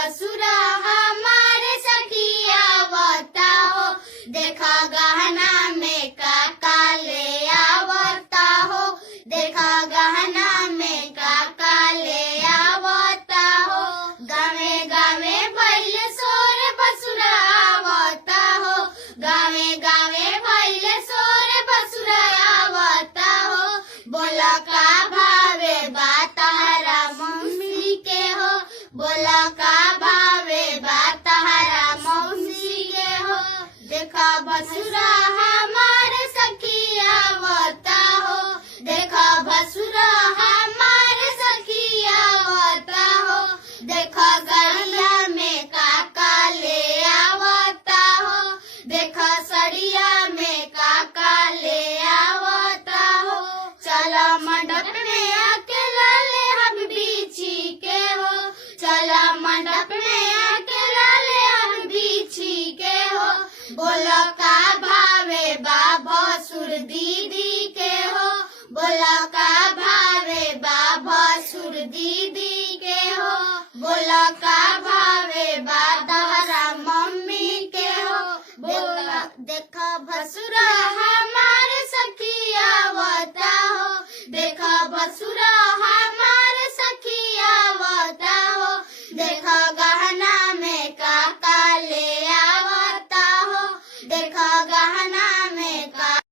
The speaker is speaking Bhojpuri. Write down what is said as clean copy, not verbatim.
बसुरा हमारे सखिया आवता हो, देखा गहना में काका ले आवता हो, देखा गहना में काका ले आवता हो। गावे गावे भइल सोर बसुरा आवता हो, गावे गावे भइल सोर बसुरा आवता हो। बोला का भावे बातारा मम्मी के हो, बोला का